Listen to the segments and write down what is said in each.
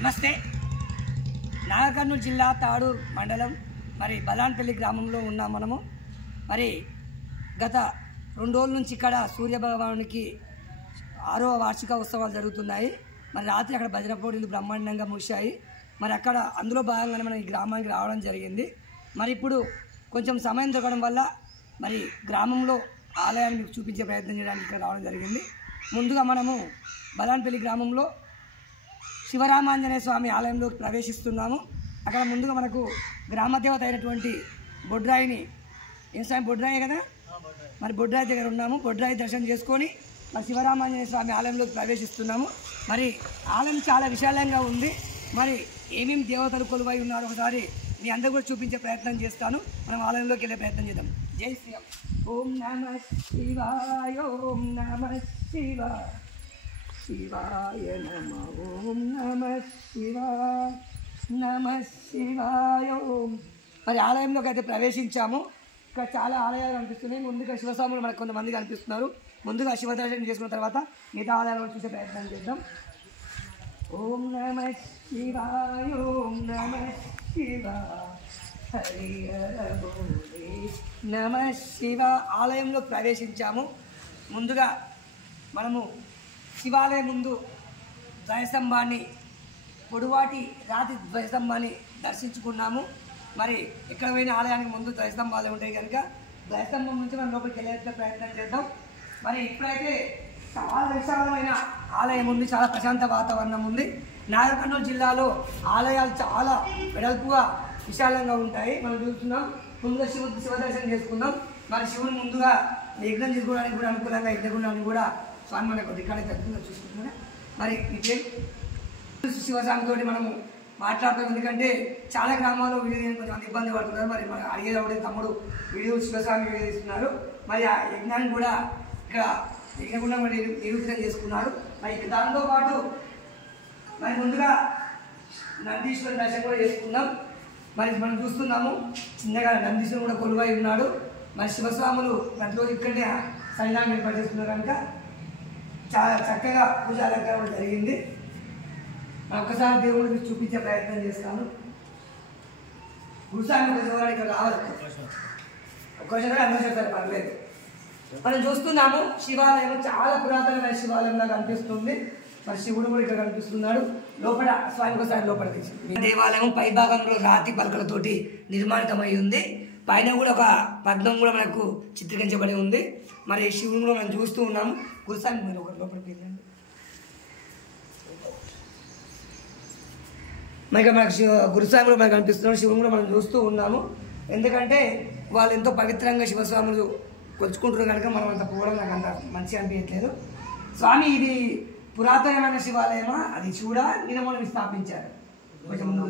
నమస్తే. నాగర్ కర్నూలు జిల్లా తాడూరు మండలం మరి బలాన్పల్లి గ్రామంలో ఉన్నాం మనము. మరి గత 2 రోజుల నుంచి ఇక్కడ సూర్యభగవానునికి 6వ వార్షిక ఉత్సవాలు జరుగుతున్నాయి. మరి రాత్రి అక్కడ భజన పోటీలు బ్రహ్మాండంగా ముగిశాయి. మరి అక్కడ అందులో భాగంగానే మనం ఈ గ్రామానికి రావడం జరిగింది. మరి ఇప్పుడు కొంచెం సమయం దొరకడం వల్ల మరి గ్రామంలో ఆలయాన్ని మీకు చూపించే ప్రయత్నం చేయడానికి ఇక్కడ రావడం జరిగింది. ముందుగా మనము బలాన్పల్లి గ్రామంలో శివరామాంజనేయ స్వామి ఆలయంలోకి ప్రవేశిస్తున్నాము. అక్కడ ముందుగా మనకు గ్రామదేవత అయినటువంటి బొడ్రాయిని, ఏం స్వామి బొడ్రాయి కదా, మరి బొడ్రాయి దగ్గర ఉన్నాము. బొడ్రాయి దర్శనం చేసుకొని మరి శివరామాంజనేయ స్వామి ఆలయంలోకి ప్రవేశిస్తున్నాము. మరి ఆలయం చాలా విశాలంగా ఉంది. మరి ఏమేమి దేవతలు కొలువై ఉన్నారో ఒకసారి మీ అందరూ కూడా చూపించే ప్రయత్నం చేస్తాను. మనం ఆలయంలోకి వెళ్ళే ప్రయత్నం చేద్దాం. జై శ్రీరామ్. ఓం నమః శివాయ, ఓం నమః శివాయ, శివాయ నమః, ఓం నమః శివాయ, నమః శివాయ ఓం. మరి ఆలయంలోకి అయితే ప్రవేశించాము. ఇక్కడ చాలా ఆలయాలు కనిపిస్తున్నాయి. ముందుగా శివస్వాములు మనకు కొంతమంది కనిపిస్తున్నారు. ముందుగా శివ దర్శనం చేసుకున్న తర్వాత మిగతా ఆలయాలను చూసే ప్రయత్నం చేద్దాం. ఓం నమః శివాయ, ఓం నమః శివాయ, హరి నమః శివ. ఆలయంలో ప్రవేశించాము. ముందుగా మనము శివాలయం ముందు ధ్వజస్తంభాన్ని, పొడువాటి రాతి ధ్వజస్తంభాన్ని దర్శించుకున్నాము. మరి ఎక్కడ పోయిన ఆలయానికి ముందు ధ్వజస్తంభాలు ఉంటాయి కనుక ధ్వజస్తంభం నుంచి మనం లోపలికి వెళ్ళే ప్రయత్నం చేద్దాం. మరి ఇప్పుడైతే చాలా విశాలమైన ఆలయం ఉంది, చాలా ప్రశాంత వాతావరణం ఉంది. నాగర్ కర్నూలు జిల్లాలో ఆలయాలు చాలా వెడల్పుగా విశాలంగా ఉంటాయి. మనం చూస్తున్నాం. ముందుగా శివ దర్శనం చేసుకుందాం. మరి శివుని ముందుగా యజ్ఞం చేసుకోవడానికి కూడా అనుకూలంగా యజ్ఞగుండానికి కూడా స్వామి మనకు రికార్డు తగ్గుతుందో చూసుకుంటున్నా. మరి ఇట్లే శివస్వామితో మనము మాట్లాడతాం. ఎందుకంటే చాలా గ్రామాల్లో వీడియో కొంచెం ఇబ్బంది పడుతున్నారు. మరి మన అడిగేది తమ్ముడు వీడియో శివస్వామి వీడియో తీస్తున్నారు. మరి ఆ యజ్ఞాన్ని కూడా ఇక్కడ యజ్ఞగుండం నిరూపితం చేసుకున్నారు. మరి దాంతోపాటు మరి ముందుగా నందీశ్వరుని దర్శనం కూడా చేసుకుందాం. మరి మనం చూస్తున్నాము చిన్నగా నందీశ్వరుడు కూడా కొలువై ఉన్నాడు. మరి శివస్వాములు ప్రతిరోజు ఇక్కడే సన్నిధానం ఏర్పాటు చేస్తున్నారు కనుక చాలా చక్కగా పూజ అలంకరణ జరిగింది. ఒక్కసారి దేవుడిని చూపించే ప్రయత్నం చేస్తాను. గురుస్వామి ఒక ఇక్కడ రావాలి. ఒక్కసారి అందరూ చెప్తారు, పర్లేదు. మనం చూస్తున్నాము శివాలయం చాలా పురాతనమైన శివాలయంలా కనిపిస్తుంది. మరి శివుడు కూడా ఇక్కడ కనిపిస్తున్నాడు. లోపల స్వామి ఒకసారి లోపల దేవాలయం పై భాగంలో రాతి పలకలతోటి నిర్మాణితమై ఉంది. పైన కూడా ఒక పద్మం కూడా మనకు చిత్రీకరించబడి ఉంది. మరి శివుని కూడా మనం చూస్తూ ఉన్నాము. గురుస్వామి మీరు ఒకటి లోపలికి వెళ్ళండి. మరి మనకు గురుస్వామి కూడా మనకు కనిపిస్తున్నాడు. శివుని కూడా మనం చూస్తూ ఉన్నాము. ఎందుకంటే వాళ్ళు ఎంతో పవిత్రంగా శివస్వాములు కొలుచుకుంటున్నారు కనుక మనం అంత పోవడం నాకు అంత మంచిగా అనిపించట్లేదు. స్వామి ఇది పురాతనమైన శివాలయమా, అది శివుడా నిన్న స్థాపించారు? కొంచెం ముందు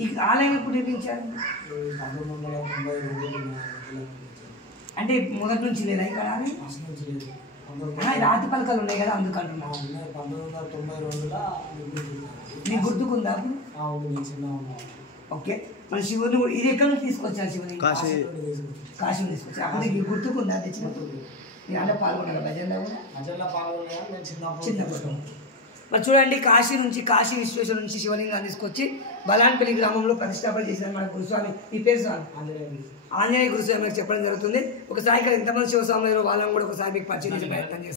ఈ ఆలయం ఎప్పుడు నిర్మించారు? అంటే మొదటి నుంచి లేదా ఇక్కడ రాతి పలకలు ఉన్నాయి కదా, అందుకంటున్నా. నీకు గుర్తుకుందా? ఓకే. మన శివుని ఇది ఎక్కడ నుంచి తీసుకొచ్చారు? శివుని కాశీ తీసుకొచ్చారు. అప్పుడు నీకు గుర్తుకుందా తెచ్చినప్పుడు? అంటే పాల్గొన్నారు భజనలో చిన్నప్పుడు. మరి చూడండి, కాశీ నుంచి, కాశీ విశ్వేశ్వర నుంచి శివలింగాన్ని తీసుకొచ్చి బలాన్పల్లి గ్రామంలో ప్రతిష్టాపన చేశారు మన గురుస్వామి. ఈ పేరు స్వామి ఆంజనేయ గురుస్వామి చెప్పడం జరుగుతుంది. ఒకసారి ఇక్కడ ఎంతమంది శివస్వామి వాళ్ళని కూడా ఒకసారి మీకు పరిచయం చేసే ప్రయత్నం చేస్తారు.